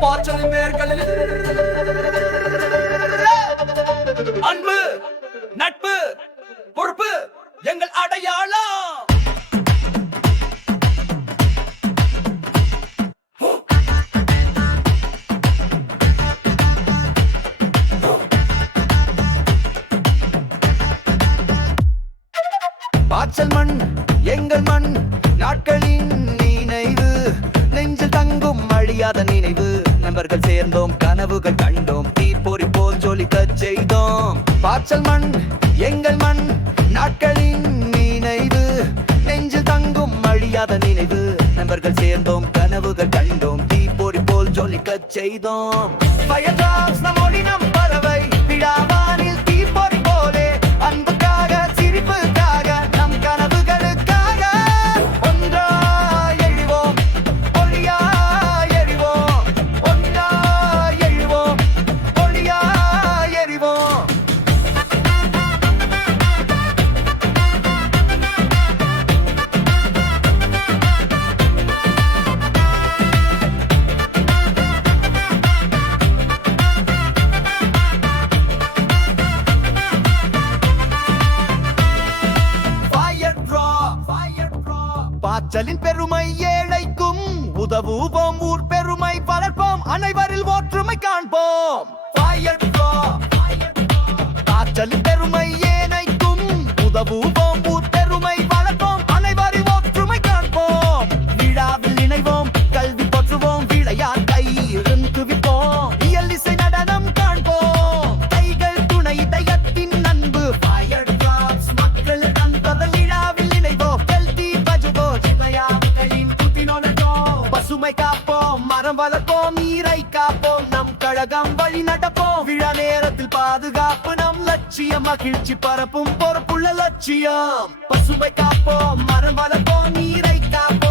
பாய்ச்சலின் வேர்களில் அன்பு, நட்பு, பொறுப்பு எங்கள் அடையாளம். பாய்ச்சல் மண் எங்கள் மண், நாட்களின் நினைவு, நெஞ்சில் தங்கும் அழியாத நினைவு. நண்பர்கள் சேர்ந்தோம், கனவுகள் கண்டோம், தீப்பொறி போல் ஜொலிக்கச் செய்தோம். பாய்ச்சல் மண் எங்கள் மண், நாட்களின் நினைவு, நெஞ்சில் தங்கும் அழியாத நினைவு. நண்பர்கள் சேர்ந்தோம், கனவுகள் கண்டோம், தீப்பொறி போல் ஜொலிக்கச் செய்தோம். பயதாஸ் நம்மொழி நம் பறவை, விடாவானில் தீப்பொறி போலே, அன்புக்காக சிரிப்புக்காக நம் கனவுகளுக்காக ஒன்றாய் எழுவோம், ஒளியாய் எறிவோம், ஒன்றாய் எழுவோம், ஒளியாய் எறிவோம். பாய்ச்சலின் பெருமை ஏழைக்கும் உதவுவோம், ஊர் பெருமை வளர்ப்போம், அனைவரில் ஒற்றுமை காண்போம். பாய்ச்சலின் பெருமை ஏழைக்கும் உதவுவோம், ஊர் பெருமை வளர்ப்போம், அனைவரில் ஒற்றுமை காண்போம். விழாவில் இணைவோம், கல்வி போற்றுவோம், விளையாட்டை குவிப்போம், இயல் இசை நடனம் காண்போம். கைகள் துணை இதயத்தின் அன்பு, மக்கள் தந்ததல் விழாவில் இணைவோம், பசுமை காப்போம், மரம் வளர்ப்போம், நீரை காப்போம், நம் கழகம் வழி நடப்போம். விழா நேரத்தில் பாதுகாப்பு நம் லட்சியம், மகிழ்ச்சி பரப்பும் பொறுப்புள்ள லட்சியம். பசுமை காப்போம், மரம் வளர்ப்போம், நீரை காப்போம்.